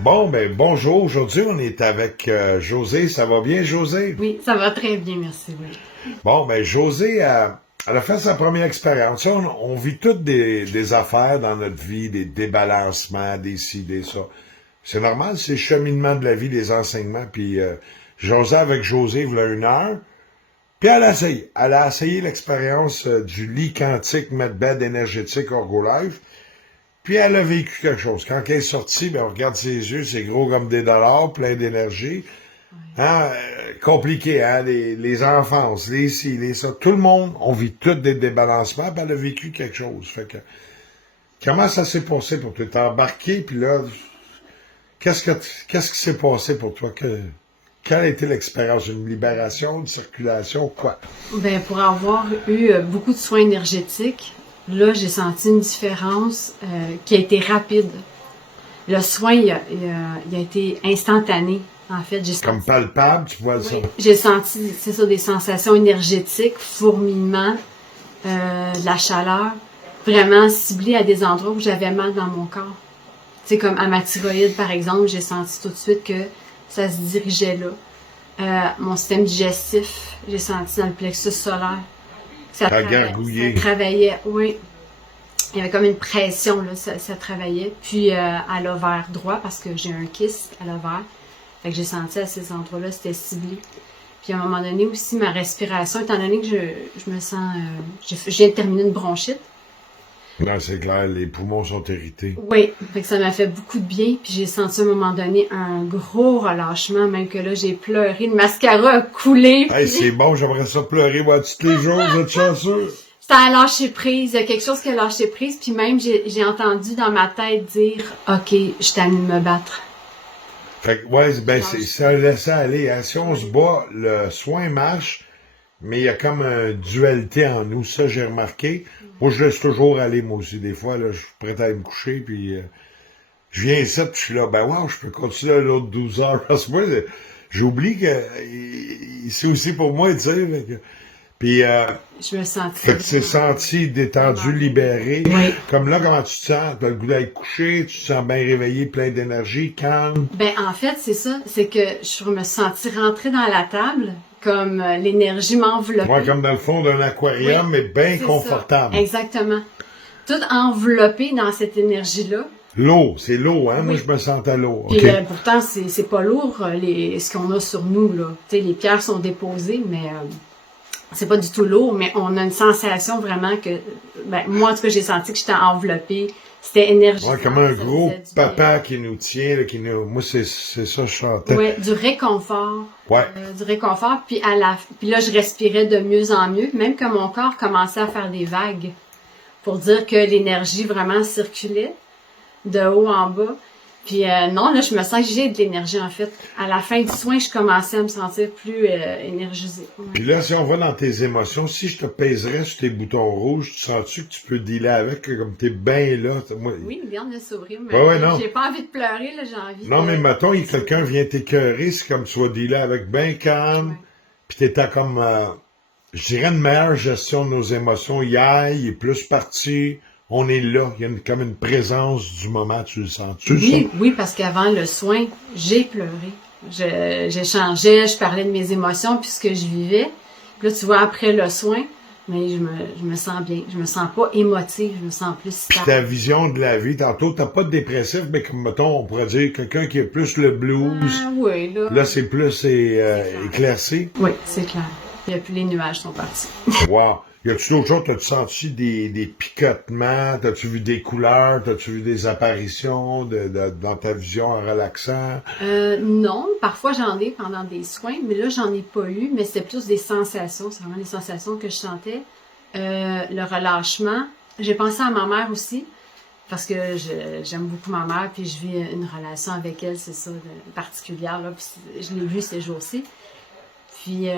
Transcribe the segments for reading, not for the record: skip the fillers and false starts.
Bon, ben bonjour. Aujourd'hui, on est avec José. Ça va bien, José? Oui, ça va très bien, merci, oui. Bon, ben José, elle a fait sa première expérience. Tu sais, on vit toutes des affaires dans notre vie, des débalancements, des ci, des ça. C'est normal, c'est le cheminement de la vie, des enseignements. Puis José avec José, il y a 1 heure. Puis elle a essayé. Elle a essayé l'expérience du lit quantique Medbed énergétique Orgolife. Puis elle a vécu quelque chose. Quand elle est sortie, ben, on regarde ses yeux, c'est gros comme des dollars, plein d'énergie. Oui. Hein, compliqué, hein, les enfances, les ci, les ça. Tout le monde, on vit tous des débalancements, puis elle a vécu quelque chose. Fait que, comment ça s'est passé pour toi? T'es embarqué, puis là, qu'est-ce qui s'est passé pour toi? Quelle a été l'expérience? Une libération, une circulation, quoi? Ben, pour avoir eu beaucoup de soins énergétiques, là, j'ai senti une différence qui a été rapide. Le soin, il a été instantané, en fait. Comme palpable, tu vois ça? Oui, j'ai senti, c'est ça, des sensations énergétiques, fourmillement, de la chaleur, vraiment ciblée à des endroits où j'avais mal dans mon corps. Tu sais, comme à ma thyroïde, par exemple, j'ai senti tout de suite que ça se dirigeait là. Mon système digestif, j'ai senti dans le plexus solaire. T'as Ça gargouillé. travaillait, oui. Il y avait comme une pression, là, ça travaillait. Puis à l'ovaire droit, parce que j'ai un kyste à l'ovaire. Fait que j'ai senti à ces endroits-là, c'était ciblé. Puis à un moment donné aussi, ma respiration, étant donné que je me sens... je viens de terminer une bronchite. Non, c'est clair, les poumons sont irrités. Oui, fait que ça m'a fait beaucoup de bien. Puis j'ai senti à un moment donné un gros relâchement, même que là, j'ai pleuré. Le mascara a coulé. Hey, c'est bon, j'aimerais ça pleurer, moi, tous les jours, vous êtes chanceux. Ça a lâché prise. Il y a quelque chose qui a lâché prise. Puis même, j'ai entendu dans ma tête dire, OK, je t'amène de me battre. Fait que, ouais, ben, c'est ça, laisser aller, hein. Si on se bat, le soin marche, mais il y a comme une dualité en nous. Ça, j'ai remarqué. Moi, je laisse toujours aller, moi aussi. Des fois, là, je suis prêt à aller me coucher, puis je viens ici, puis je suis là, ben, wow, je peux continuer l'autre 12 heures. Parce que moi, j'oublie que c'est aussi pour moi, tu sais. Puis, Je me sentais fait que tu t'es vraiment, senti détendu, vraiment bien. libéré. Oui. Comme là, comment tu te sens? Tu as le goût d'aller te coucher, tu te sens bien réveillé, plein d'énergie, calme. Ben, en fait, c'est ça. C'est que je me sentis rentrer dans la table, comme l'énergie Ouais, m'enveloppait. comme dans le fond d'un Oui, aquarium, mais bien c'est ça. confortable. Exactement. Tout enveloppé dans cette énergie-là. L'eau, c'est l'eau, hein? Moi, Oui. je me sens à l'eau, Puis OK? pourtant, c'est pas lourd, ce qu'on a sur nous, là. Tu sais, les pierres sont déposées, mais c'est pas du tout lourd, mais on a une sensation vraiment que, ben, moi, en tout cas, j'ai senti que j'étais enveloppée. C'était énergisant, Ouais, comme un ça gros faisait du bien. papa qui nous tient, là, qui nous... Moi, c'est ça que je chantais. Ouais, du réconfort. Ouais. Du réconfort. Puis là, je respirais de mieux en mieux, même que mon corps commençait à faire des vagues pour dire que l'énergie vraiment circulait de haut en bas. Puis non, là, je me sens que j'ai de l'énergie, en fait. À la fin du soin, je commençais à me sentir plus énergisée. Ouais. Puis là, si on va dans tes émotions, si je te pèserais sur tes boutons rouges, tu sens-tu que tu peux dealer avec, que comme t'es bien là? Moi, Oui, il vient de s'ouvrir, mais ouais, ouais, non. j'ai pas envie de pleurer, là, j'ai envie Non, mais de... mettons, quelqu'un vient t'écœurer, c'est comme tu vas dealer avec bien calme, Ouais. puis t'es à comme, je dirais, une meilleure gestion de nos émotions. Hier, il est plus parti, on est là, il y a comme une présence du moment, tu le sens-tu, ça? Oui, oui, parce qu'avant le soin, j'ai pleuré. J'échangeais, je parlais de mes émotions puis ce que je vivais. Puis là, tu vois, après le soin, mais je me sens bien. Je me sens pas émotive, je me sens plus Puis ta stable. vision de la vie, tantôt, t'as pas de dépressif, mais comme, mettons, on pourrait dire quelqu'un qui est plus le blues, Ah oui, là, là, c'est plus c'est clair. éclairci. Oui, c'est clair. Il y a plus les nuages sont partis. Wow. Y a-tu d'autres choses? T'as-tu senti des picotements? T'as-tu vu des couleurs? T'as-tu vu des apparitions dans ta vision en relaxant? Non, parfois j'en ai pendant des soins, mais là j'en ai pas eu, mais c'était plus des sensations, c'est vraiment des sensations que je sentais. Le relâchement. J'ai pensé à ma mère aussi, parce que j'aime beaucoup ma mère, puis je vis une relation avec elle, c'est ça, particulière, là, puis je l'ai vue ces jours-ci. Puis,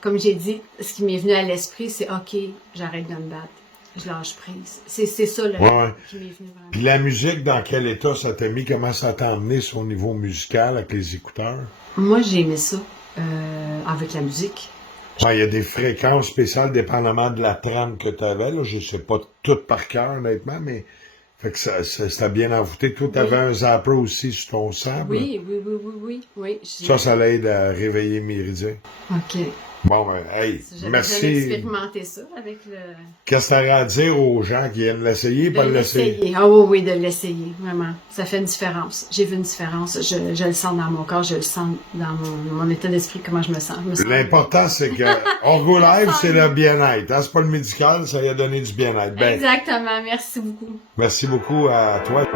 comme j'ai dit, ce qui m'est venu à l'esprit, c'est OK, j'arrête de me battre, je lâche prise. C'est ça, là, Ouais. qui m'est venu vraiment. Puis la musique, dans quel état ça t'a mis? Comment ça t'a emmené sur au niveau musical avec les écouteurs? Moi, j'ai aimé ça, avec la musique. Ouais, il y a des fréquences spéciales dépendamment de la trame que tu avais. Là. Je sais pas tout par cœur, honnêtement, mais Fait que c'était bien envoûté. Toi, tu avais un zapper aussi sur ton sable. Oui. Ça l'aide à réveiller mes méridiens. OK. Bon, ben, hey, J'avais merci. jamais expérimenté ça avec le... Qu'est-ce que tu as à dire aux gens qui viennent l'essayer, pas De l'essayer? l'essayer. Ah oui, de l'essayer, vraiment. Ça fait une différence. J'ai vu une différence. Je le sens dans mon corps, je le sens dans mon état d'esprit, comment je me sens. L'important, c'est que Orgo Live, c'est le bien-être. Hein? C'est pas le médical, ça lui a donné du bien-être. Ben, exactement. Merci beaucoup. merci beaucoup à toi.